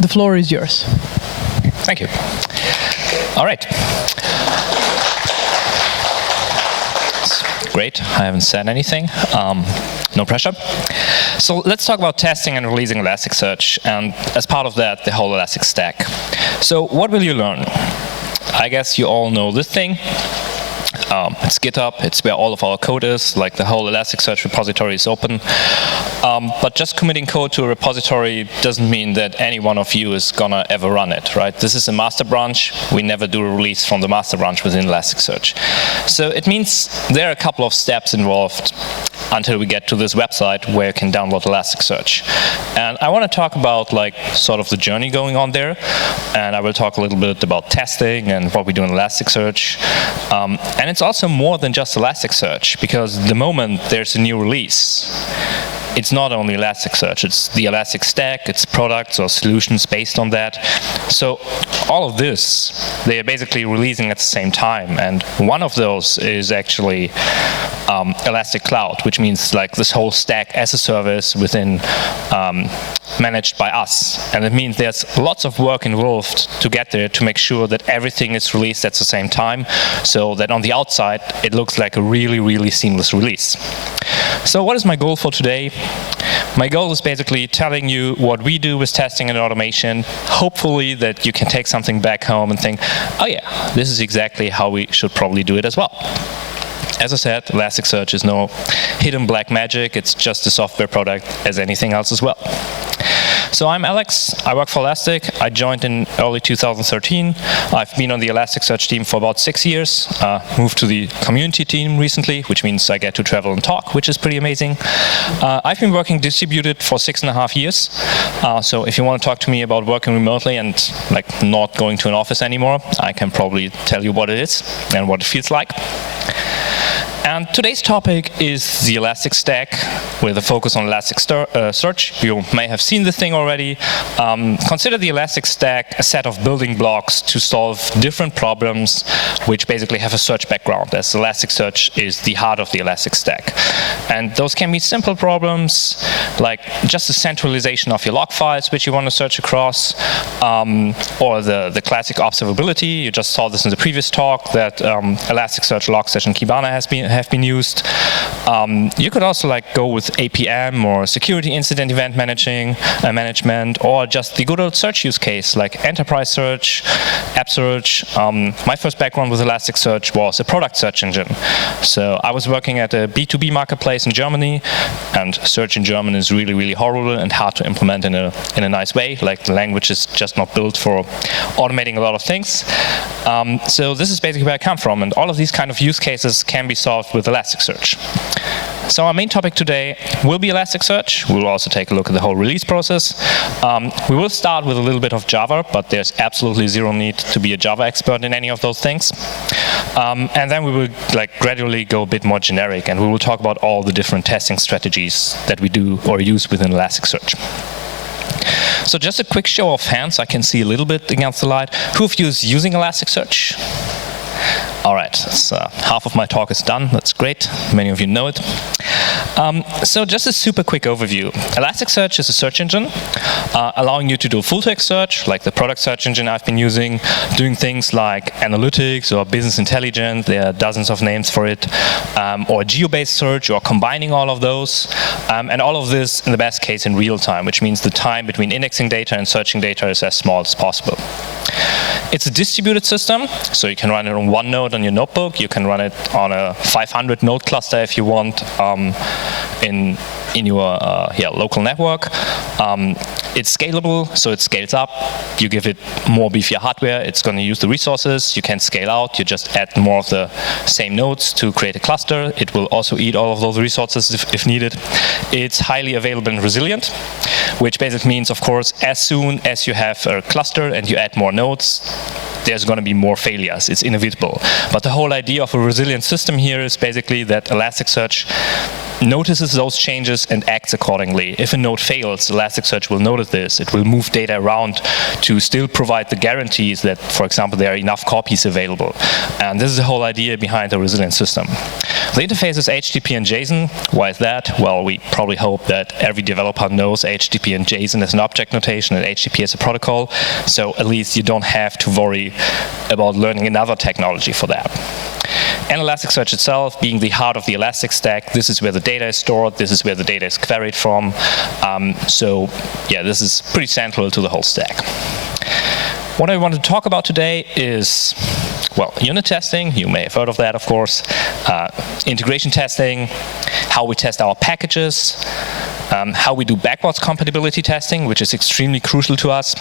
The floor is yours. Thank you. All right. Great, I haven't said anything. No pressure. So let's talk about testing and releasing Elasticsearch, and as part of that, the whole Elastic Stack. So what will you learn? I guess you all know this thing. It's GitHub, it's where all of our code is, like the whole Elasticsearch repository is open. But just committing code to a repository doesn't mean that any one of you is gonna ever run it, right? This is a master branch. We never do a release from the master branch within Elasticsearch. So it means there are a couple of steps involved until we get to this website where you can download Elasticsearch. And I want to talk about like sort of the journey going on there, and I will talk a little bit about testing and what we do in Elasticsearch. And it's also more than just Elasticsearch, because the moment there's a new release, it's not only Elasticsearch, it's the Elastic Stack, it's products or solutions based on that. So all of this, they are basically releasing at the same time. And one of those is actually Elastic Cloud, which means like this whole stack as a service within managed by us. And it means there's lots of work involved to get there to make sure that everything is released at the same time, so that on the outside it looks like a really, really seamless release. So what is my goal for today? My goal is basically telling you what we do with testing and automation, hopefully that you can take something back home and think, oh yeah, this is exactly how we should probably do it as well. As I said, Elasticsearch is no hidden black magic, it's just a software product as anything else as well. So I'm Alex, I work for Elastic. I joined in early 2013. I've been on the Elasticsearch team for about 6 years, moved to the community team recently, which means I get to travel and talk, which is pretty amazing. I've been working distributed for 6.5 years. So if you want to talk to me about working remotely and like not going to an office anymore, I can probably tell you what it is and what it feels like. And today's topic is the Elastic Stack with a focus on Elasticsearch. You may have seen the thing already. Consider the Elastic Stack a set of building blocks to solve different problems which basically have a search background, as Elasticsearch is the heart of the Elastic Stack. And those can be simple problems, like just the centralization of your log files which you want to search across, or the classic observability. You just saw this in the previous talk, that Elasticsearch Logstash and Kibana have been used. You could also like go with APM or security incident event management, or just the good old search use case like enterprise search, app search. My first background with Elasticsearch was a product search engine. So I was working at a B2B marketplace in Germany, and search in German is really, really horrible and hard to implement in a nice way. Like the language is just not built for automating a lot of things. So this is basically where I come from, and all of these kind of use cases can be solved with Elasticsearch. So our main topic today will be Elasticsearch. We will also take a look at the whole release process. We will start with a little bit of Java, but there's absolutely zero need to be a Java expert in any of those things. And then we will like gradually go a bit more generic, and we will talk about all the different testing strategies that we do or use within Elasticsearch. So just a quick show of hands, I can see a little bit against the light. Who of you is using Elasticsearch? All right, so half of my talk is done. That's great. Many of you know it. So just a super quick overview. Elasticsearch is a search engine allowing you to do full-text search, like the product search engine I've been using, doing things like analytics or business intelligence. There are dozens of names for it, or geo-based search, or combining all of those, and all of this in the best case in real time, which means the time between indexing data and searching data is as small as possible. It's a distributed system, so you can run it on one node on your notebook. You can run it on a 500 node cluster if you want in your local network. It's scalable, so it scales up. You give it more beefier hardware, it's going to use the resources. You can scale out. You just add more of the same nodes to create a cluster. It will also eat all of those resources if needed. It's highly available and resilient, which basically means, of course, as soon as you have a cluster and you add more nodes, there's going to be more failures. It's inevitable. But the whole idea of a resilient system here is basically that Elasticsearch notices those changes and acts accordingly. If a node fails, Elasticsearch will notice this. It will move data around to still provide the guarantees that, for example, there are enough copies available. And this is the whole idea behind the resilient system. The interface is HTTP and JSON. Why is that? Well, we probably hope that every developer knows HTTP and JSON as an object notation and HTTP as a protocol, so at least you don't have to worry about learning another technology for that. And Elasticsearch itself, being the heart of the Elastic Stack, this is where the data is stored, this is where the data is queried from. So yeah, this is pretty central to the whole stack. What I want to talk about today is, well, unit testing. You may have heard of that, of course. Integration testing, how we test our packages, how we do backwards compatibility testing, which is extremely crucial to us.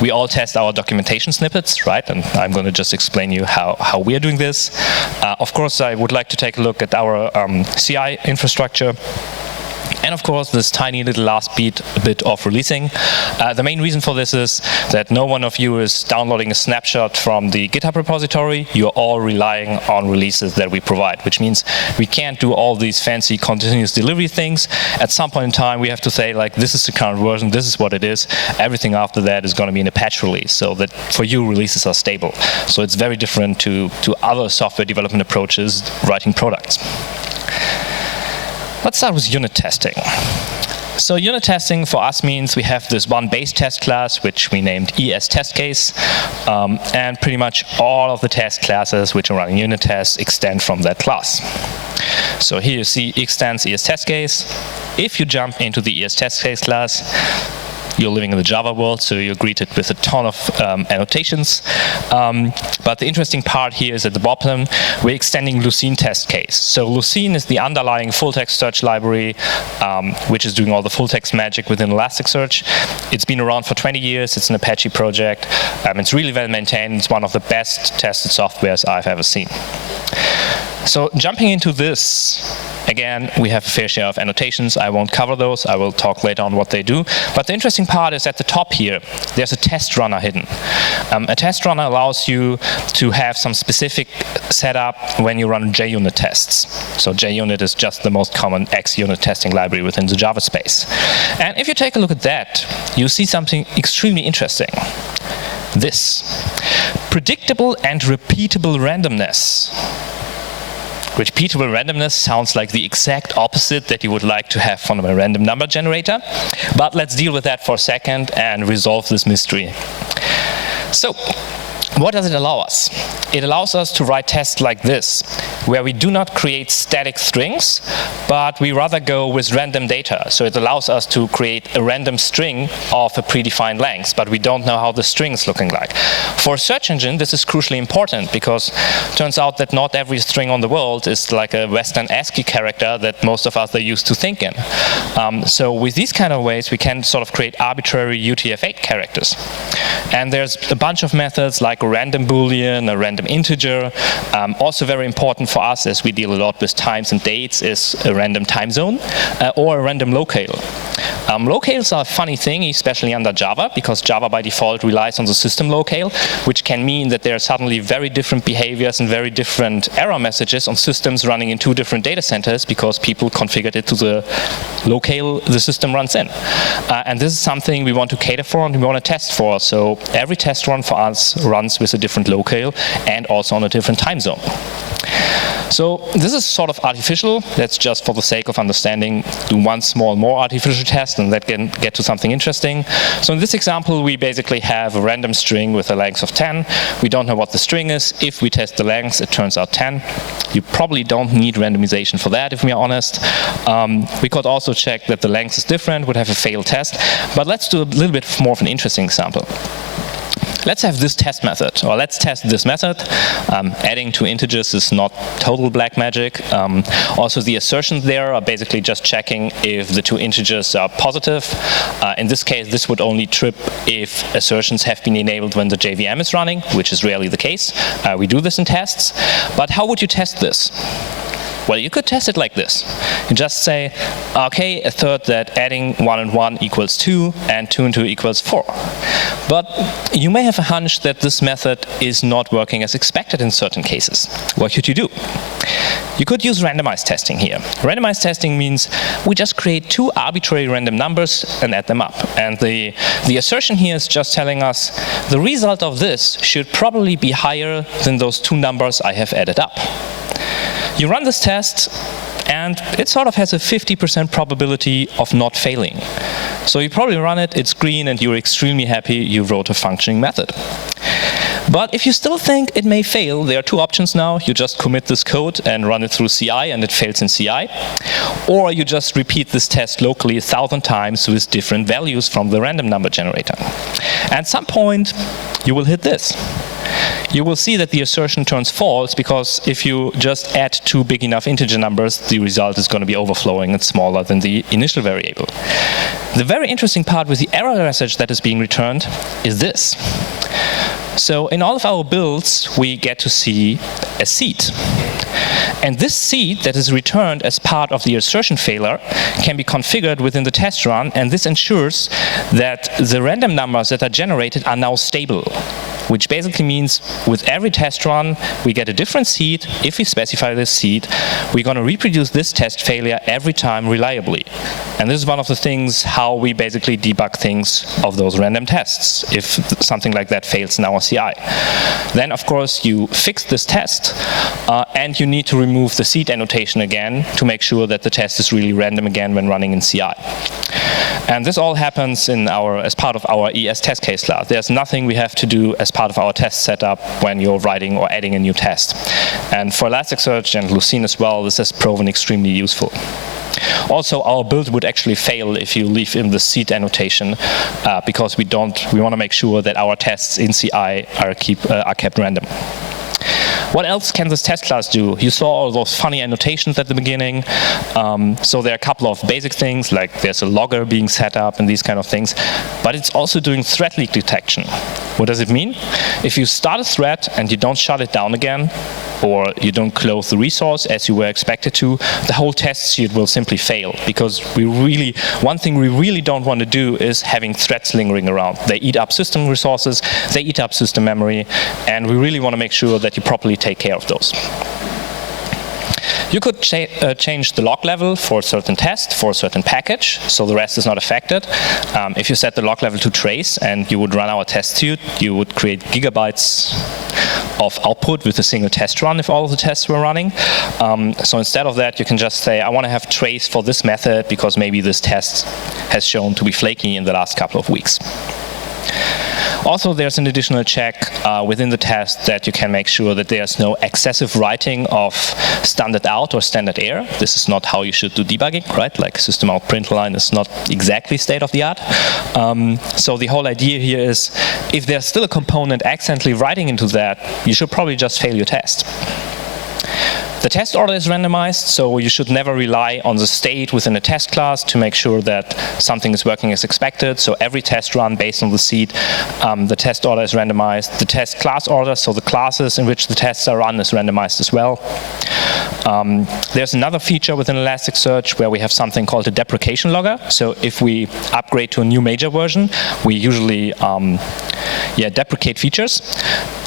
We all test our documentation snippets, right? And I'm going to just explain you how we are doing this. Of course, I would like to take a look at our CI infrastructure. And of course, this tiny little last bit of releasing. The main reason for this is that no one of you is downloading a snapshot from the GitHub repository. You're all relying on releases that we provide, which means we can't do all these fancy continuous delivery things. At some point in time, we have to say, like, this is the current version, this is what it is. Everything after that is going to be in a patch release, so that for you, releases are stable. So it's very different to other software development approaches, writing products. Let's start with unit testing. So unit testing for us means we have this one base test class, which we named ES test case, and pretty much all of the test classes which are running unit tests extend from that class. So here you see extends ES test case. If you jump into the ES test case class, you're living in the Java world, so you're greeted with a ton of annotations. But the interesting part here is at the bottom, we're extending Lucene test case. So Lucene is the underlying full-text search library, which is doing all the full-text magic within Elasticsearch. It's been around for 20 years. It's an Apache project. It's really well maintained. It's one of the best tested softwares I've ever seen. So jumping into this, again, we have a fair share of annotations. I won't cover those. I will talk later on what they do. But the interesting part is at the top here, there's a test runner hidden. A test runner allows you to have some specific setup when you run JUnit tests. So JUnit is just the most common XUnit testing library within the Java space. And if you take a look at that, you see something extremely interesting. This. Predictable and repeatable randomness. Repeatable randomness sounds like the exact opposite that you would like to have from a random number generator. But let's deal with that for a second and resolve this mystery. So, what does it allow us? It allows us to write tests like this, where we do not create static strings, but we rather go with random data. So it allows us to create a random string of a predefined length, but we don't know how the string is looking like. For a search engine, this is crucially important, because it turns out that not every string on the world is like a Western ASCII character that most of us are used to think in. So with these kind of ways, we can sort of create arbitrary UTF-8 characters. And there's a bunch of methods like a random Boolean, a random integer. Also very important for us, as we deal a lot with times and dates, is a random time zone or a random locale. Locales are a funny thing, especially under Java, because Java by default relies on the system locale, which can mean that there are suddenly very different behaviors and very different error messages on systems running in two different data centers because people configured it to the locale the system runs in. And this is something we want to cater for and we want to test for. So every test run for us runs with a different locale and also on a different time zone. So this is sort of artificial. Let's just, for the sake of understanding, do one small more artificial test and that can get to something interesting. So in this example, we basically have a random string with a length of 10. We don't know what the string is. If we test the length, it turns out 10. You probably don't need randomization for that, if we are honest. We could also check that the length is different, would have a failed test. But let's do a little bit more of an interesting example. Let's have this test method, or let's test this method. Adding two integers is not total black magic. Also, the assertions there are basically just checking if the two integers are positive. In this case, this would only trip if assertions have been enabled when the JVM is running, which is rarely the case. We do this in tests. But how would you test this? Well, you could test it like this. You just say, okay, assert that adding 1 and 1 equals 2 and 2 and 2 equals 4. But you may have a hunch that this method is not working as expected in certain cases. What should you do? You could use randomized testing here. Randomized testing means we just create two arbitrary random numbers and add them up. And the assertion here is just telling us the result of this should probably be higher than those two numbers I have added up. You run this test, and it sort of has a 50% probability of not failing. So you probably run it, it's green, and you're extremely happy you wrote a functioning method. But if you still think it may fail, there are two options now. You just commit this code and run it through CI, and it fails in CI. Or you just repeat this test locally 1,000 times with different values from the random number generator. At some point, you will hit this. You will see that the assertion turns false, because if you just add two big enough integer numbers, the result is going to be overflowing and smaller than the initial variable. The very interesting part with the error message that is being returned is this. So in all of our builds, we get to see a seed. And this seed that is returned as part of the assertion failure can be configured within the test run, and this ensures that the random numbers that are generated are now stable, which basically means with every test run, we get a different seed. If we specify this seed, we're going to reproduce this test failure every time reliably. And this is one of the things how we basically debug things of those random tests, if something like that fails in our CI. Then, of course, you fix this test, and you need to remove the seed annotation again to make sure that the test is really random again when running in CI. And this all happens as part of our ES test case class. There's nothing we have to do as part of our test setup when you're writing or adding a new test. And for Elasticsearch and Lucene as well, this has proven extremely useful. Also, our build would actually fail if you leave in the seed annotation, because we want to make sure that our tests in CI are kept random. What else can this test class do? You saw all those funny annotations at the beginning. So there are a couple of basic things, like there's a logger being set up and these kind of things. But it's also doing thread leak detection. What does it mean? If you start a thread and you don't shut it down again, or you don't close the resource as you were expected to, the whole test suite will simply fail, because one thing we really don't want to do is having threads lingering around. They eat up system resources, they eat up system memory, and we really want to make sure that you properly take care of those. You could change the log level for a certain test, for a certain package, so the rest is not affected. If you set the log level to trace and you would run our test suite, you would create gigabytes of output with a single test run if all of the tests were running. So instead of that, you can just say, I want to have trace for this method because maybe this test has shown to be flaky in the last couple of weeks. Also, there's an additional check within the test that you can make sure that there's no excessive writing of standard out or standard error. This is not how you should do debugging, right? Like system out print line is not exactly state of the art. So the whole idea here is, if there's still a component accidentally writing into that, you should probably just fail your test. The test order is randomized, so you should never rely on the state within a test class to make sure that something is working as expected. So every test run based on the seed, the test order is randomized. The test class order, so the classes in which the tests are run, is randomized as well. There's another feature within Elasticsearch where we have something called a deprecation logger. So if we upgrade to a new major version, we usually deprecate features.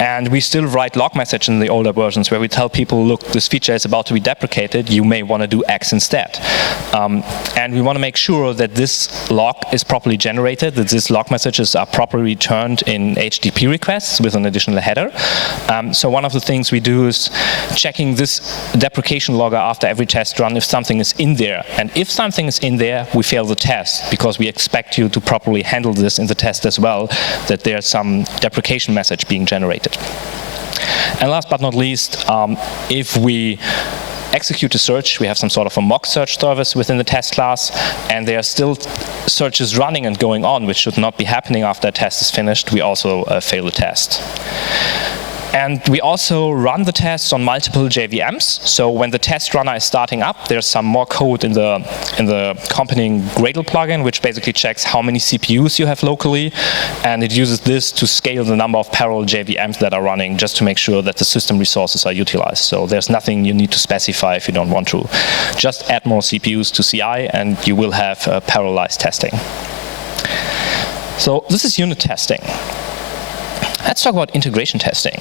And we still write log message in the older versions where we tell people, look, this feature is about to be deprecated, you may want to do X instead. And we want to make sure that this log is properly generated, that these log messages are properly returned in HTTP requests with an additional header. So one of the things we do is checking this deprecation logger after every test run if something is in there. And if something is in there, we fail the test, because we expect you to properly handle this in the test as well, that there's some deprecation message being generated. And last but not least, if we execute a search, we have some sort of a mock search service within the test class, and there are still searches running and going on, which should not be happening after a test is finished, we also fail the test. And we also run the tests on multiple JVMs. So when the test runner is starting up, there's some more code in the accompanying Gradle plugin, which basically checks how many CPUs you have locally, and it uses this to scale the number of parallel JVMs that are running, just to make sure that the system resources are utilized. So there's nothing you need to specify if you don't want to. Just add more CPUs to CI, and you will have parallelized testing. So this is unit testing. Let's talk about integration testing.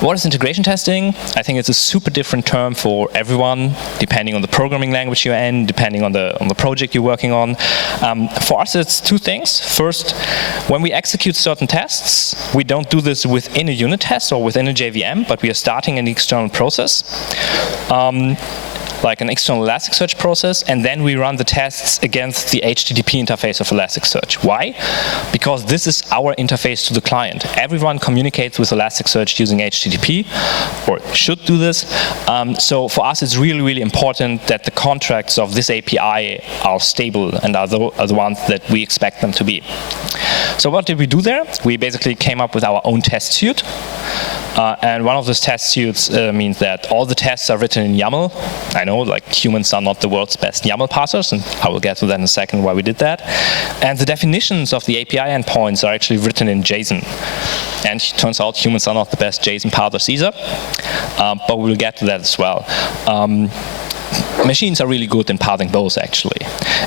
What is integration testing? I think it's a super different term for everyone, depending on the programming language you're in, depending on the project you're working on. For us, it's two things. First, when we execute certain tests, we don't do this within a unit test or within a JVM, but we are starting an external process. Like an external Elasticsearch process, and then we run the tests against the HTTP interface of Elasticsearch. Why? Because this is our interface to the client. Everyone communicates with Elasticsearch using HTTP, or should do this. So for us, it's really, really important that the contracts of this API are stable and are the ones that we expect them to be. So what did we do there? We basically came up with our own test suite. And one of those test suites means that all the tests are written in YAML. I know, like, humans are not the world's best YAML parsers, and I will get to that in a second why we did that. And the definitions of the API endpoints are actually written in JSON. And it turns out humans are not the best JSON parsers either, but we'll get to that as well. Machines are really good in parsing both, actually.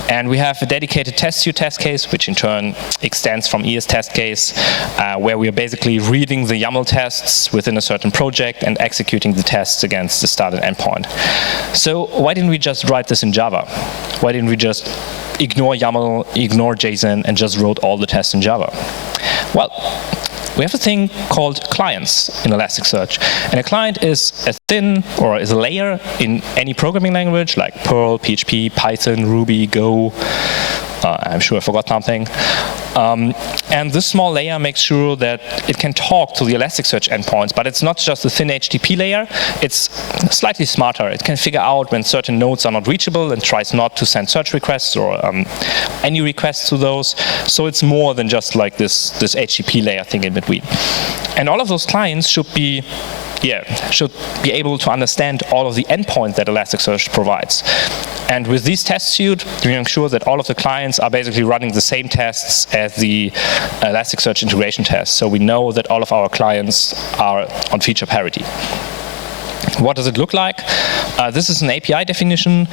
And we have a dedicated test suite test case, which in turn extends from ES test case, where we are basically reading the YAML tests within a certain project and executing the tests against the started endpoint. So why didn't we just write this in Java? Why didn't we just ignore YAML, ignore JSON, and just wrote all the tests in Java? Well, we have a thing called clients in Elasticsearch. And a client is a thin, or is a layer in any programming language, like Perl, PHP, Python, Ruby, Go. I'm sure I forgot something. And this small layer makes sure that it can talk to the Elasticsearch endpoints, but it's not just a thin HTTP layer, it's slightly smarter. It can figure out when certain nodes are not reachable and tries not to send search requests or any requests to those. So it's more than just like this HTTP layer thing in between. And all of those clients should be able to understand all of the endpoints that Elasticsearch provides. And with these test suite, we ensure that all of the clients are basically running the same tests as the Elasticsearch integration tests. So we know that all of our clients are on feature parity. What does it look like? This is an API definition.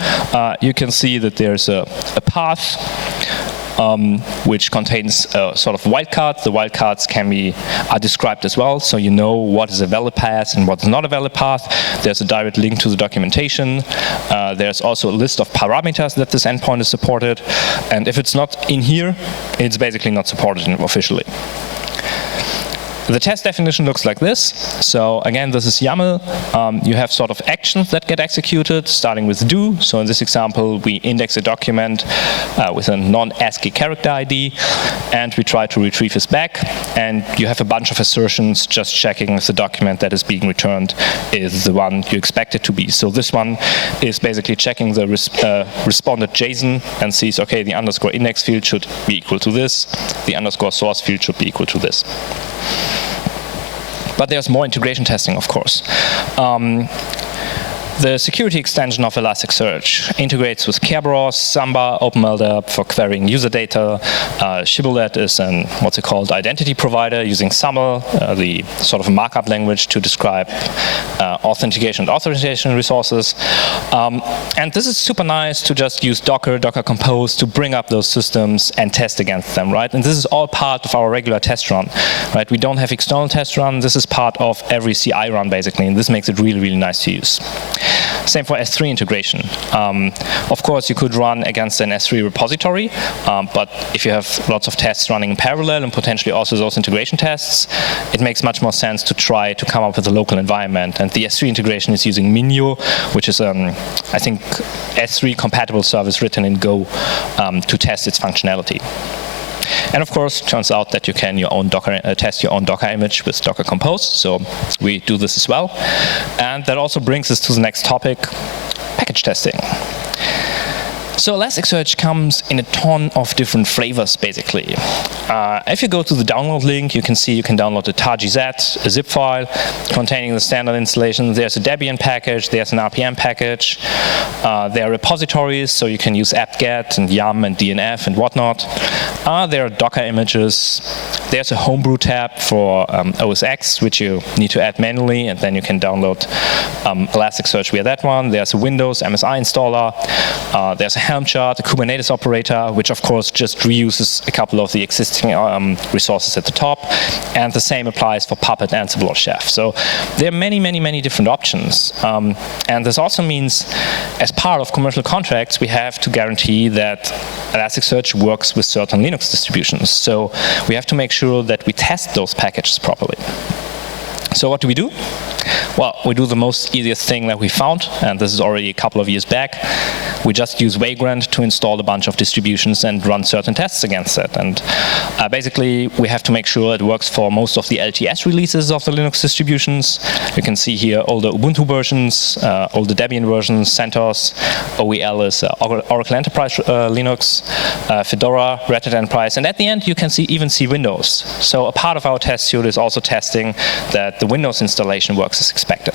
You can see that there's a path which contains sort of wildcards. The wildcards are described as well, so you know what is a valid path and what is not a valid path. There's a direct link to the documentation. There's also a list of parameters that this endpoint is supported, and if it's not in here, it's basically not supported officially. The test definition looks like this. So again, this is YAML. You have sort of actions that get executed, starting with do. So in this example, we index a document with a non-ASCII character ID, and we try to retrieve this back. And you have a bunch of assertions just checking if the document that is being returned is the one you expect it to be. So this one is basically checking the responded JSON and sees, okay, the underscore index field should be equal to this. The underscore source field should be equal to this. But there's more integration testing, of course. The security extension of Elasticsearch integrates with Kerberos, Samba, OpenLDAP for querying user data. Shibboleth is an, identity provider using SAML, the sort of markup language to describe authentication and authorization resources. And this is super nice to just use Docker Compose to bring up those systems and test against them, right? And this is all part of our regular test run, right? We don't have external test run. This is part of every CI run, basically, and this makes it really, really nice to use. Same for S3 integration. Of course, you could run against an S3 repository, but if you have lots of tests running in parallel and potentially also those integration tests, it makes much more sense to try to come up with a local environment. And the S3 integration is using Minio, which is, I think, S3 compatible service written in Go to test its functionality. And of course, it turns out that you can test your own Docker image with Docker Compose. So we do this as well. And that also brings us to the next topic, package testing. So Elasticsearch comes in a ton of different flavors, basically. If you go to the download link, you can see you can download a tar.gz, a zip file containing the standard installation. There's a Debian package, there's an RPM package. There are repositories, so you can use apt-get and yum and DNF and whatnot. There are Docker images. There's a homebrew tab for OS X, which you need to add manually, and then you can download Elasticsearch via that one. There's a Windows MSI installer. There's a Helm chart, a Kubernetes operator, which of course just reuses a couple of the existing resources at the top, and the same applies for Puppet, Ansible, or Chef. So there are many, many, many different options. And this also means, as part of commercial contracts, we have to guarantee that Elasticsearch works with certain Linux distributions. So we have to make sure that we test those packages properly. So what do? Well, we do the most easiest thing that we found, and this is already a couple of years back. We just use Vagrant to install a bunch of distributions and run certain tests against it. And basically, we have to make sure it works for most of the LTS releases of the Linux distributions. You can see here all the Ubuntu versions, all the Debian versions, CentOS, OEL is Oracle Enterprise Linux, Fedora, Red Hat Enterprise, and at the end, you can even see Windows. So a part of our test suite is also testing that the Windows installation works as expected.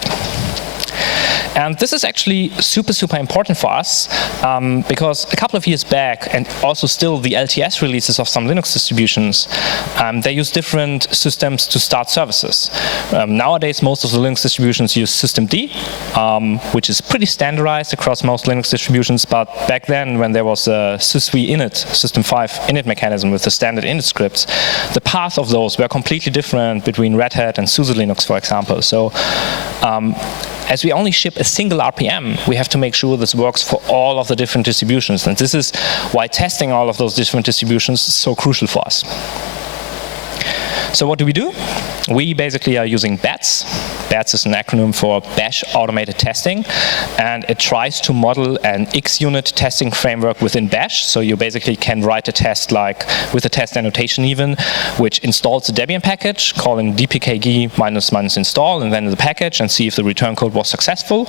And this is actually super, super important for us because a couple of years back, and also still the LTS releases of some Linux distributions, they use different systems to start services. Nowadays, most of the Linux distributions use systemd, which is pretty standardized across most Linux distributions, but back then, when there was a sysv init, system 5 init mechanism with the standard init scripts, the path of those were completely different between Red Hat and SUSE Linux, for example. So as we only ship a single RPM, we have to make sure this works for all of the different distributions. And this is why testing all of those different distributions is so crucial for us. So what do? We basically are using BATS. BATS is an acronym for Bash Automated Testing, and it tries to model an XUnit testing framework within Bash. So you basically can write a test like with a test annotation even, which installs a Debian package, calling dpkg --install, and then the package, and see if the return code was successful.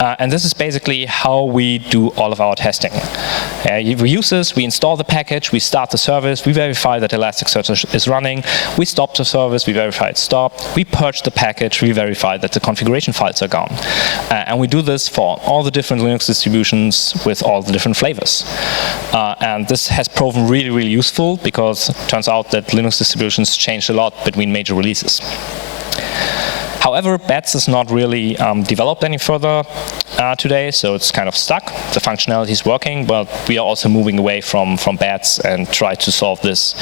And this is basically how we do all of our testing. We use this, we install the package, we start the service, we verify that Elasticsearch is running, we stop the service, we verify it's stopped, we purge the package, we verify that the configuration files are gone. And we do this for all the different Linux distributions with all the different flavors. And this has proven really, really useful because it turns out that Linux distributions changed a lot between major releases. However, BATS is not really developed any further today, so it's kind of stuck. The functionality is working, but we are also moving away from BATS and try to solve this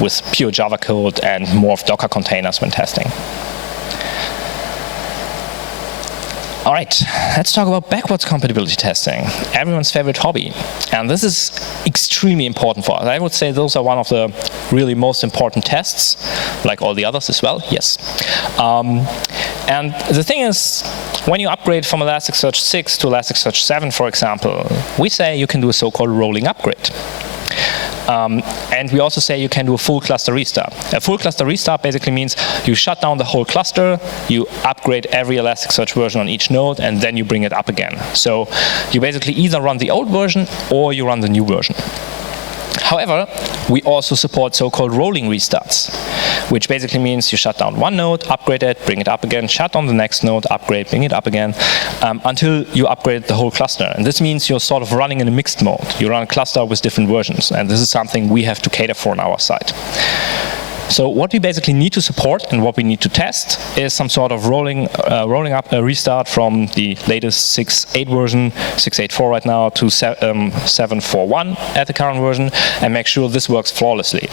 with pure Java code and more of Docker containers when testing. All right, let's talk about backwards compatibility testing, everyone's favorite hobby. And this is extremely important for us. I would say those are one of the really most important tests, like all the others as well, yes. And the thing is, when you upgrade from Elasticsearch 6 to Elasticsearch 7, for example, we say you can do a so-called rolling upgrade. And we also say you can do a full cluster restart. A full cluster restart basically means you shut down the whole cluster, you upgrade every Elasticsearch version on each node, and then you bring it up again. So you basically either run the old version or you run the new version. However, we also support so-called rolling restarts, which basically means you shut down one node, upgrade it, bring it up again, shut down the next node, upgrade, bring it up again, until you upgrade the whole cluster. And this means you're sort of running in a mixed mode. You run a cluster with different versions, and this is something we have to cater for on our side. So what we basically need to support and what we need to test is some sort of rolling up a restart from the latest 6.8 version, 6.8.4 right now, to 7.4.1 at the current version, and make sure this works flawlessly.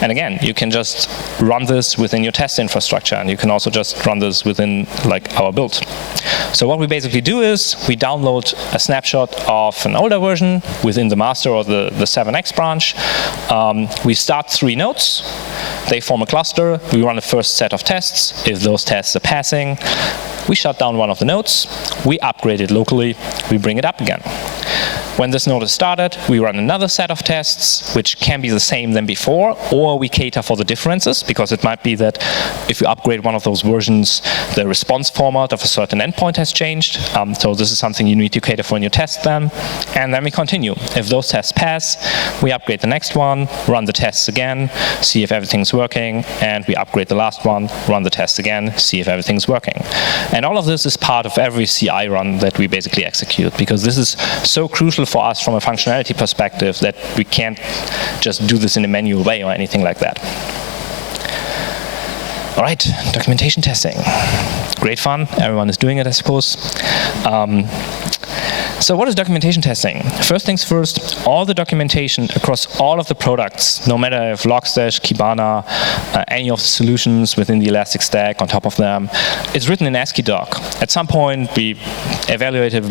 And again, you can just run this within your test infrastructure, and you can also just run this within like our build. So what we basically do is we download a snapshot of an older version within the master or the 7x branch. We start 3 nodes. They form a cluster. We run a first set of tests. If those tests are passing, we shut down one of the nodes. We upgrade it locally. We bring it up again. When this node is started, we run another set of tests, which can be the same than before, or we cater for the differences, because it might be that if you upgrade one of those versions, the response format of a certain endpoint has changed. So this is something you need to cater for in your test then. And then we continue. If those tests pass, we upgrade the next one, run the tests again, see if everything's working, and we upgrade the last one, run the tests again, see if everything's working. And all of this is part of every CI run that we basically execute, because this is so crucial for us from a functionality perspective that we can't just do this in a manual way or anything like that. All right, documentation testing. Great fun. Everyone is doing it, I suppose. So what is documentation testing? First things first, all the documentation across all of the products, no matter if Logstash, Kibana, any of the solutions within the Elastic Stack on top of them, is written in ASCII doc. At some point, we evaluated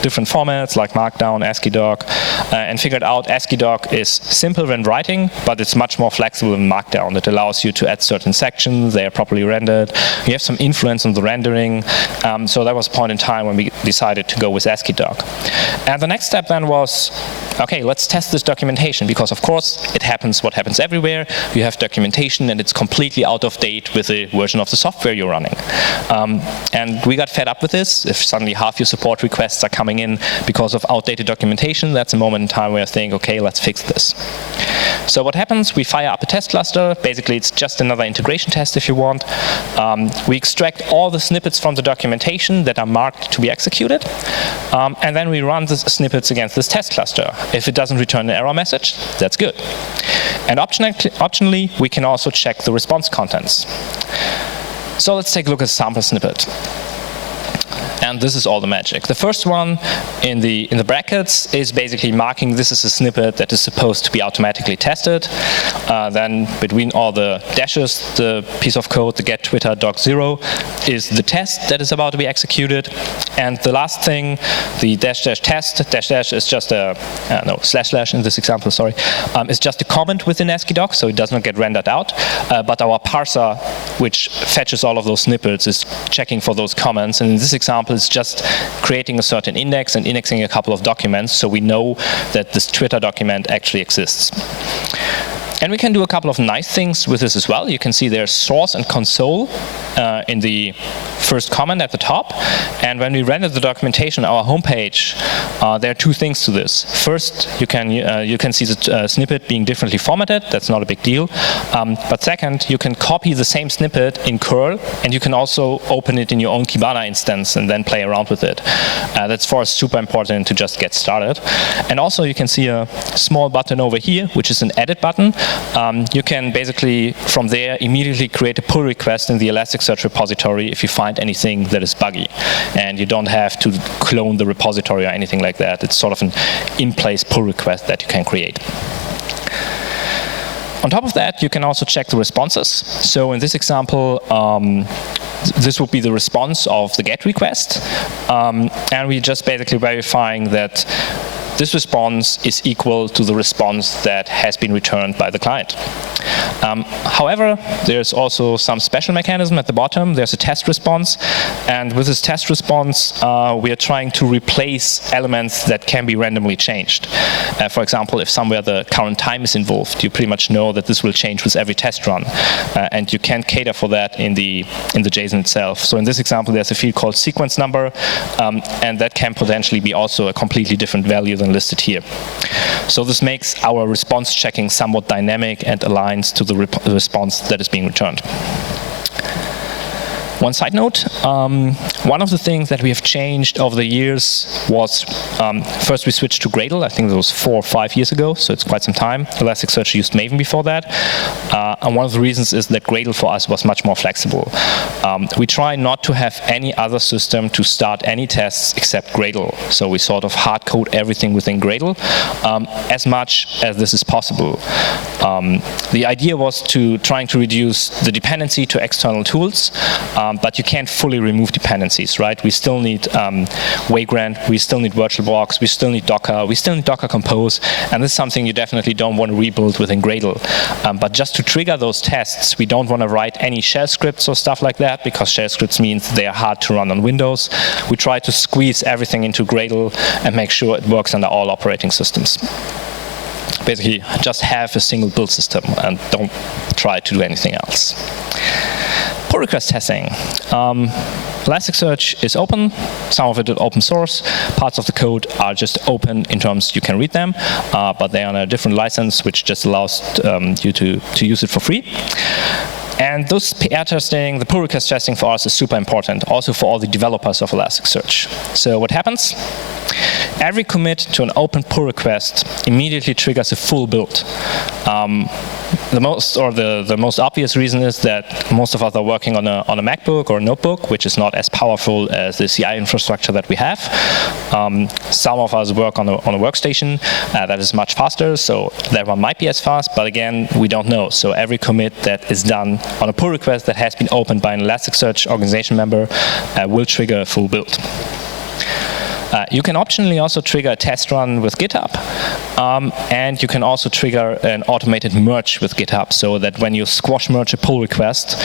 different formats like Markdown, ASCII doc, and figured out ASCII doc is simple when writing, but it's much more flexible than Markdown. It allows you to add certain sections, they are properly rendered, you have some influence on the rendering, so that was a point in time when we decided to go with ASCII doc. And the next step then was, okay, let's test this documentation, because of course it happens what happens everywhere. You have documentation and it's completely out of date with the version of the software you're running. And we got fed up with this. If suddenly half your support requests are coming in because of outdated documentation, that's a moment in time where I think, okay, let's fix this. So what happens? We fire up a test cluster. Basically, it's just another integration test if you want. We extract all the snippets from the documentation that are marked to be executed. And then we run the snippets against this test cluster. If it doesn't return an error message, that's good. And optionally, we can also check the response contents. So let's take a look at a sample snippet. And this is all the magic. The first one in the brackets is basically marking this is a snippet that is supposed to be automatically tested. Then between all the dashes, the piece of code, the get Twitter doc0 is the test that is about to be executed. And the last thing, the dash dash test, dash dash is just a, no, slash slash in this example, sorry, is just a comment within ASCII doc, so it does not get rendered out. But our parser, which fetches all of those snippets, is checking for those comments. And in this example, it's just creating a certain index and indexing a couple of documents so we know that this Twitter document actually exists. And we can do a couple of nice things with this as well. You can see there's source and console in the first comment at the top. And when we render the documentation on our homepage, there are two things to this. First, you can see the snippet being differently formatted. That's not a big deal. But second, you can copy the same snippet in curl, and you can also open it in your own Kibana instance and then play around with it. That's for us super important to just get started. And also, you can see a small button over here, which is an edit button. You can basically, from there, immediately create a pull request in the Elasticsearch repository if you find anything that is buggy. And you don't have to clone the repository or anything like that. It's sort of an in-place pull request that you can create. On top of that, you can also check the responses. So in this example, this would be the response of the GET request. And we're just basically verifying that this response is equal to the response that has been returned by the client. However, there's also some special mechanism at the bottom. There's a test response. And with this test response, we are trying to replace elements that can be randomly changed. For example, if somewhere the current time is involved, you pretty much know that this will change with every test run. And you can't cater for that in the JSON itself. So in this example, there's a field called sequence number. And that can potentially be also a completely different value than listed here. So this makes our response checking somewhat dynamic and aligns to the response that is being returned. One side note, one of the things that we have changed over the years was, first we switched to Gradle. I think that was 4 or 5 years ago, so it's quite some time. Elasticsearch used Maven before that. And one of the reasons is that Gradle for us was much more flexible. We try not to have any other system to start any tests except Gradle. So we sort of hard code everything within Gradle as much as this is possible. The idea was trying to reduce the dependency to external tools. But you can't fully remove dependencies, right? We still need Vagrant, we still need VirtualBox, we still need Docker, we still need Docker Compose, and this is something you definitely don't want to rebuild within Gradle. But just to trigger those tests, we don't want to write any shell scripts or stuff like that, because shell scripts means they are hard to run on Windows. We try to squeeze everything into Gradle and make sure it works under all operating systems. Basically, just have a single build system and don't try to do anything else. Pull request testing. Elasticsearch is open. Some of it is open source. Parts of the code are just open in terms you can read them, but they are on a different license, which just allows you to use it for free. And those PR testing, the pull request testing for us is super important, also for all the developers of Elasticsearch. So what happens? every commit to an open pull request immediately triggers a full build. The most obvious reason is that most of us are working on a MacBook or a notebook, which is not as powerful as the CI infrastructure that we have. Some of us work on a workstation that is much faster, so that one might be as fast, but again, we don't know. So every commit that is done on a pull request that has been opened by an Elasticsearch organization member will trigger a full build. You can optionally also trigger a test run with GitHub, and you can also trigger an automated merge with GitHub, so that when you squash merge a pull request,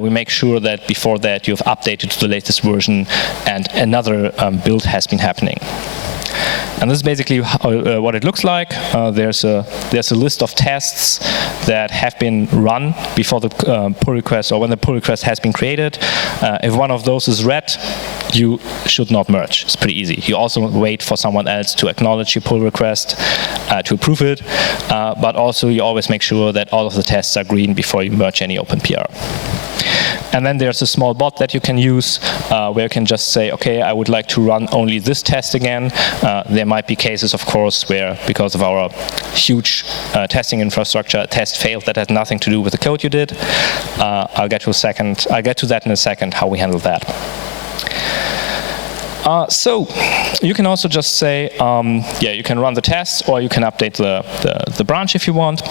we make sure that before that you've updated to the latest version and another build has been happening. And this is basically what it looks like. There's a list of tests that have been run before the pull request, or when the pull request has been created. If one of those is red, you should not merge. It's pretty easy. You also wait for someone else to acknowledge your pull request, to approve it, but also you always make sure that all of the tests are green before you merge any open PR. And then there's a small bot that you can use where you can just say, okay, I would like to run only this test again. There might be cases, of course, where because of our huge testing infrastructure, a test failed that had nothing to do with the code you did. I'll get to that in a second, how we handle that. So you can also just say, yeah, you can run the test, or you can update the branch if you want.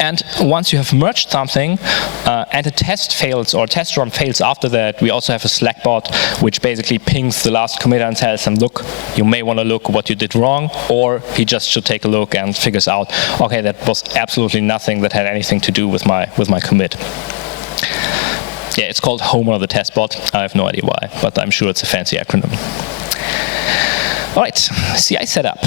And once you have merged something and a test fails or a test run fails after that, we also have a Slack bot which basically pings the last committer and tells them, look, you may want to look what you did wrong, or he just should take a look and figures out, okay, that was absolutely nothing that had anything to do with my commit. Yeah, it's called Homer the test bot. I have no idea why, but I'm sure it's a fancy acronym. All right, CI setup.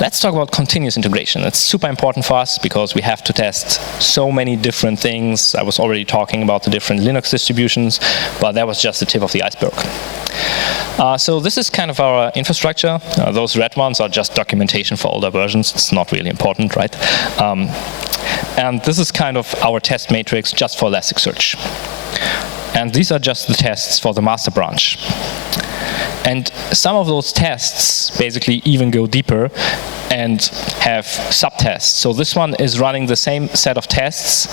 Let's talk about continuous integration. It's super important for us because we have to test so many different things. I was already talking about the different Linux distributions, but that was just the tip of the iceberg. So this is kind of our infrastructure. Those red ones are just documentation for older versions. It's not really important, right? And this is kind of our test matrix just for Elasticsearch. And these are just the tests for the master branch. And some of those tests basically even go deeper and have subtests. So this one is running the same set of tests,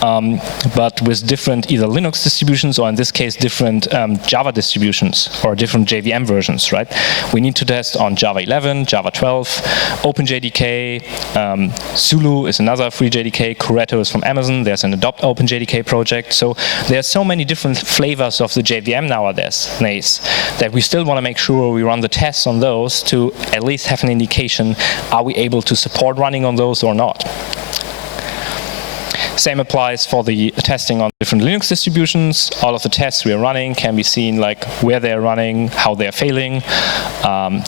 but with different either Linux distributions, or in this case, different Java distributions, or different JVM versions, right? We need to test on Java 11, Java 12, OpenJDK, Zulu is another free JDK, Corretto is from Amazon, there's an Adopt OpenJDK project. So there are so many different flavors of the JVM nowadays that we still want to make sure we run the tests on those to at least have an indication, are we able to support running on those or not? Same applies for the testing on different Linux distributions. All of the tests we are running can be seen, like where they're running, how they're failing.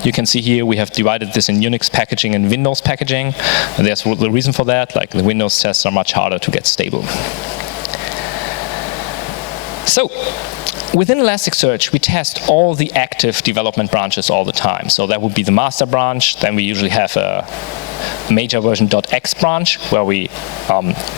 You can see here we have divided this in Unix packaging and Windows packaging. And there's the reason for that, like the Windows tests are much harder to get stable. So, within Elasticsearch, we test all the active development branches all the time. So that would be the master branch. Then we usually have a major version .x branch where we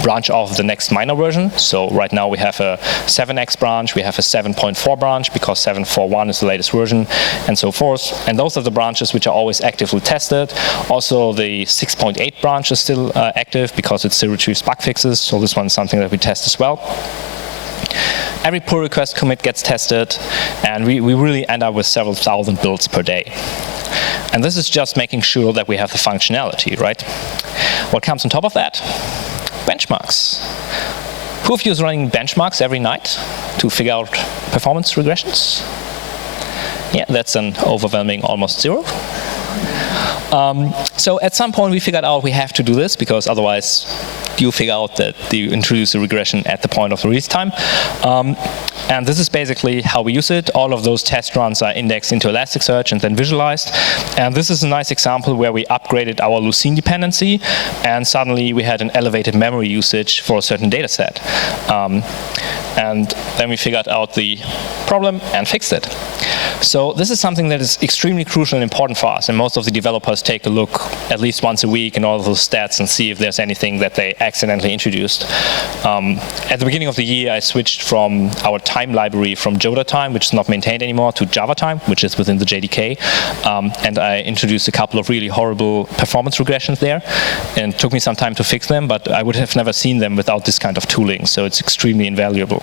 branch off the next minor version. So right now we have a 7x branch, we have a 7.4 branch because 7.4.1 is the latest version, and so forth. And those are the branches which are always actively tested. Also the 6.8 branch is still active because it still retrieves bug fixes. So this one is something that we test as well. Every pull request commit gets tested, and we really end up with several thousand builds per day. And this is just making sure that we have the functionality, right? What comes on top of that? Benchmarks. Who of you is running benchmarks every night to figure out performance regressions? Yeah, that's an overwhelming almost zero. So at some point we figured out we have to do this because otherwise you figure out that you introduce a regression at the point of the release time. And this is basically how we use it. All of those test runs are indexed into Elasticsearch and then visualized. And this is a nice example where we upgraded our Lucene dependency, and suddenly we had an elevated memory usage for a certain data set. And then we figured out the problem and fixed it. So this is something that is extremely crucial and important for us, and most of the developers take a look at least once a week in all of those stats and see if there's anything that they accidentally introduced. At the beginning of the year, I switched from our time library from Joda time, which is not maintained anymore, to Java time, which is within the JDK, and I introduced a couple of really horrible performance regressions there, and it took me some time to fix them, but I would have never seen them without this kind of tooling, so it's extremely invaluable.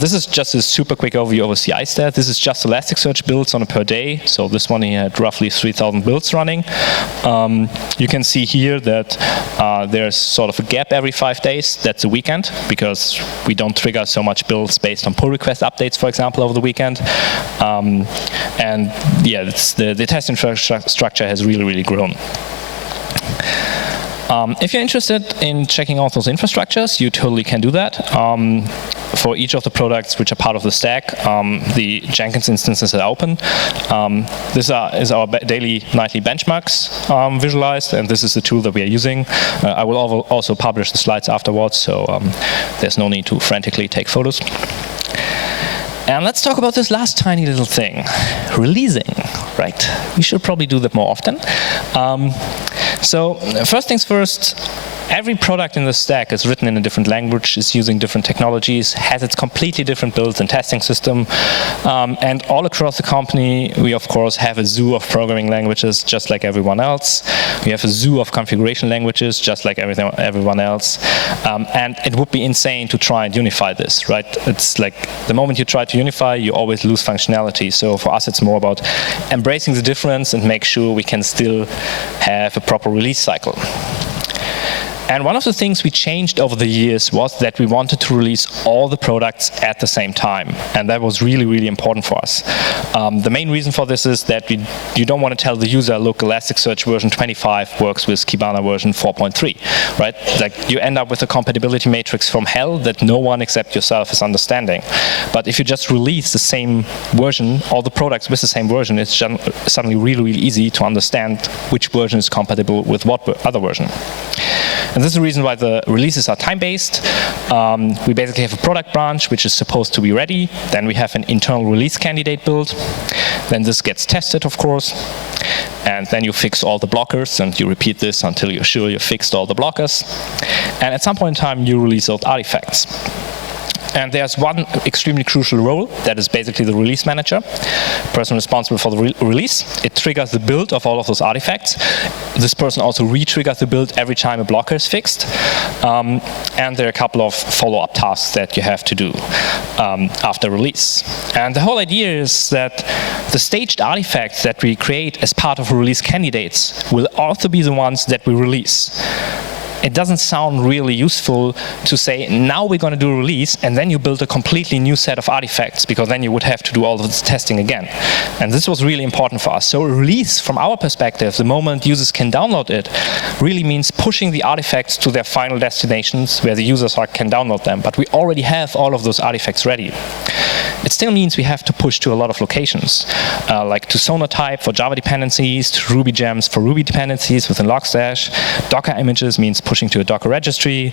This is just a super quick overview of a CI stat. This is just Elasticsearch builds on a per day. So this one he had roughly 3,000 builds running. You can see here that there's sort of a gap every 5 days. That's a weekend, because we don't trigger so much builds based on pull request updates, for example, over the weekend. And yeah, the test infrastructure has really, really grown. If you're interested in checking out those infrastructures, you totally can do that. For each of the products which are part of the stack, the Jenkins instances are open. This is our daily nightly benchmarks visualized, and this is the tool that we are using. I will also publish the slides afterwards, so there's no need to frantically take photos. And let's talk about this last tiny little thing, releasing, right? We should probably do that more often. So first things first, every product in the stack is written in a different language, is using different technologies, has its completely different builds and testing system. And all across the company, we of course have a zoo of programming languages, just like everyone else. We have a zoo of configuration languages, just like everyone else. And it would be insane to try and unify this, right? It's like the moment you try to unify, you always lose functionality. So for us, it's more about embracing the difference and make sure we can still have a proper release cycle. And one of the things we changed over the years was that we wanted to release all the products at the same time. And that was really, really important for us. The main reason for this is that you don't want to tell the user, look, Elasticsearch version 25 works with Kibana version 4.3, right? Like, you end up with a compatibility matrix from hell that no one except yourself is understanding. But if you just release the same version, all the products with the same version, it's suddenly really, really easy to understand which version is compatible with what other version. And this is the reason why the releases are time-based. We basically have a product branch which is supposed to be ready. Then we have an internal release candidate build. Then this gets tested, of course. And then you fix all the blockers, and you repeat this until you're sure you fixed all the blockers. And at some point in time, you release those artifacts. And there's one extremely crucial role that is basically the release manager, person responsible for the release. It triggers the build of all of those artifacts. This person also re-triggers the build every time a blocker is fixed. And there are a couple of follow-up tasks that you have to do after release. And the whole idea is that the staged artifacts that we create as part of release candidates will also be the ones that we release. It doesn't sound really useful to say, now we're going to do a release, and then you build a completely new set of artifacts, because then you would have to do all of this testing again. And this was really important for us. So a release, from our perspective, the moment users can download it, really means pushing the artifacts to their final destinations where the users can download them. But we already have all of those artifacts ready. It still means we have to push to a lot of locations, like to Sonatype for Java dependencies, to Ruby gems for Ruby dependencies within Logstash. Docker images means pushing to a Docker registry.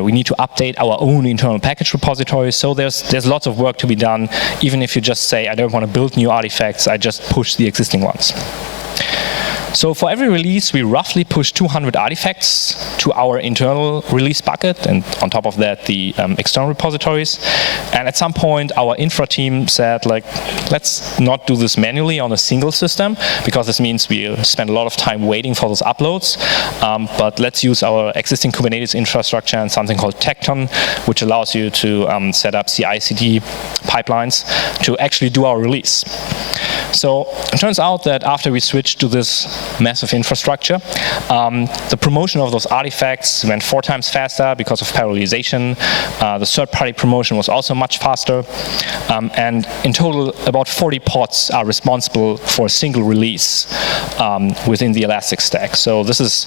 We need to update our own internal package repository. So there's lots of work to be done, even if you just say, I don't want to build new artifacts, I just push the existing ones. So for every release, we roughly push 200 artifacts to our internal release bucket, and on top of that, the external repositories. And at some point, our infra team said, like, let's not do this manually on a single system, because this means we spend a lot of time waiting for those uploads. But let's use our existing Kubernetes infrastructure and something called Tecton, which allows you to set up CI/CD pipelines to actually do our release. So it turns out that after we switched to this massive infrastructure, the promotion of those artifacts went 4 times faster because of parallelization. The third-party promotion was also much faster. And in total, about 40 pods are responsible for a single release within the Elastic Stack. So this is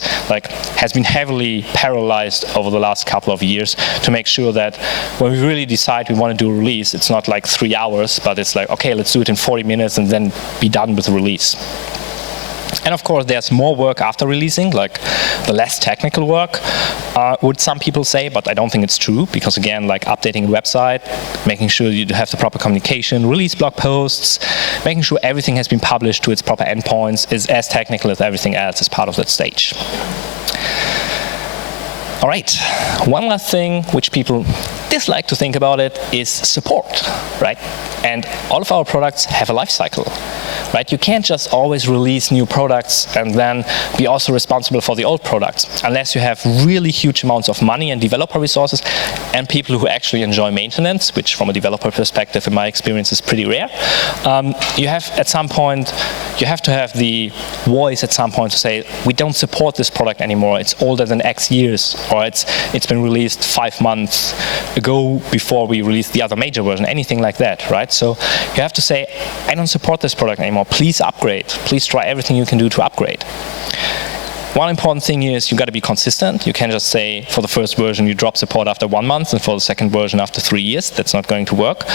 has been heavily parallelized over the last couple of years to make sure that when we really decide we want to do a release, it's not like 3 hours, but it's like, okay, let's do it in 40 minutes and then be done with the release. And of course, there's more work after releasing, like the less technical work, would some people say, but I don't think it's true, because again, like updating a website, making sure you have the proper communication, release blog posts, making sure everything has been published to its proper endpoints is as technical as everything else as part of that stage. All right, one last thing which people dislike to think about it is support, right? And all of our products have a life cycle, right? You can't just always release new products and then be also responsible for the old products, unless you have really huge amounts of money and developer resources and people who actually enjoy maintenance, which from a developer perspective, in my experience, is pretty rare. You have at some point, you have to have the voice at some point to say, we don't support this product anymore, it's older than X years, or it's been released 5 months ago before we released the other major version, anything like that, right? So you have to say, I don't support this product anymore, please upgrade, please try everything you can do to upgrade. One important thing is you got to be consistent. You can't just say for the first version you drop support after 1 month and for the second version after 3 years. That's not going to work.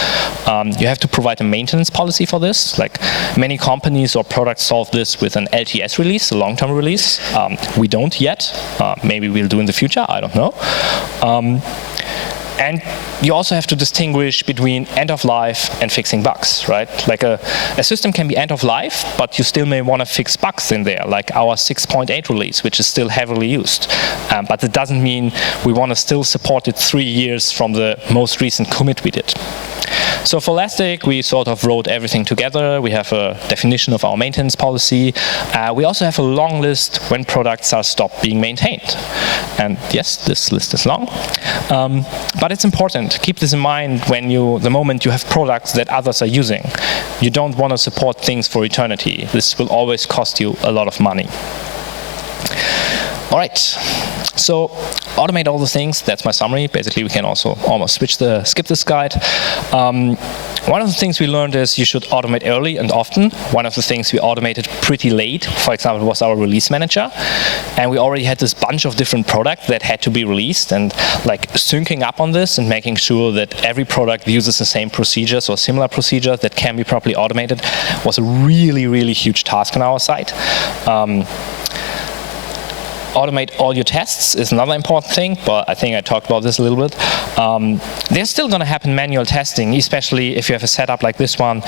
You have to provide a maintenance policy for this. Like many companies or products solve this with an LTS release, a long-term release. We don't yet. Maybe we'll do in the future. I don't know. And you also have to distinguish between end of life and fixing bugs, right? Like a system can be end of life, but you still may want to fix bugs in there, like our 6.8 release, which is still heavily used. But it doesn't mean we want to still support it 3 years from the most recent commit we did. So for Elastic, we sort of wrote everything together. We have a definition of our maintenance policy. We also have a long list when products are stopped being maintained. And yes, this list is long. But it's important. Keep this in mind when the moment you have products that others are using. You don't want to support things for eternity. This will always cost you a lot of money. All right, so automate all the things. That's my summary. Basically, we can also almost skip this guide. One of the things we learned is you should automate early and often. One of the things we automated pretty late, for example, was our release manager. And we already had this bunch of different products that had to be released, and like syncing up on this and making sure that every product uses the same procedures or similar procedures that can be properly automated was a really, really huge task on our side. Automate all your tests is another important thing, but I think I talked about this a little bit. There's still going to happen manual testing, especially if you have a setup like this one,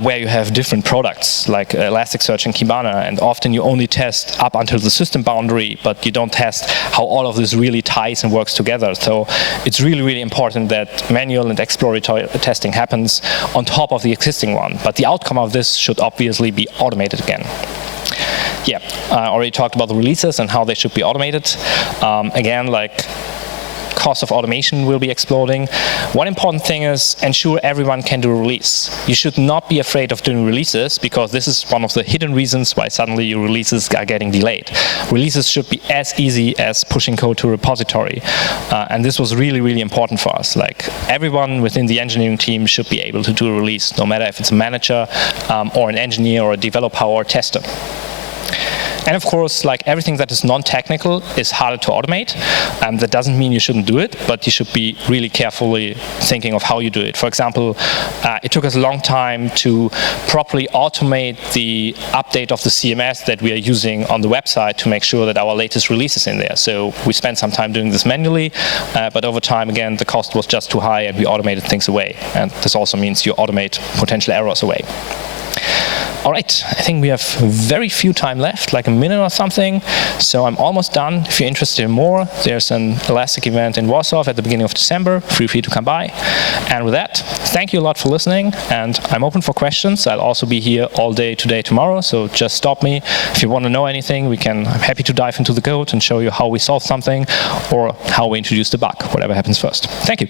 where you have different products, like Elasticsearch and Kibana, and often you only test up until the system boundary, but you don't test how all of this really ties and works together. So it's really, really important that manual and exploratory testing happens on top of the existing one, but the outcome of this should obviously be automated again. Yeah, I already talked about the releases and how they should be automated. Again, like cost of automation will be exploding. One important thing is ensure everyone can do a release. You should not be afraid of doing releases, because this is one of the hidden reasons why suddenly your releases are getting delayed. Releases should be as easy as pushing code to a repository. And this was really, really important for us. Like everyone within the engineering team should be able to do a release, no matter if it's a manager or an engineer or a developer or a tester. And of course, like everything that is non-technical is harder to automate. That doesn't mean you shouldn't do it, but you should be really carefully thinking of how you do it. For example, it took us a long time to properly automate the update of the CMS that we are using on the website to make sure that our latest release is in there. So we spent some time doing this manually, but over time, again, the cost was just too high and we automated things away. And this also means you automate potential errors away. All right, I think we have very few time left, like a minute or something. So I'm almost done. If you're interested in more, there's an Elastic event in Warsaw at the beginning of December. Feel free to come by. And with that, thank you a lot for listening. And I'm open for questions. I'll also be here all day today, tomorrow. So just stop me. If you want to know anything, I'm happy to dive into the code and show you how we solve something or how we introduce the bug, whatever happens first. Thank you.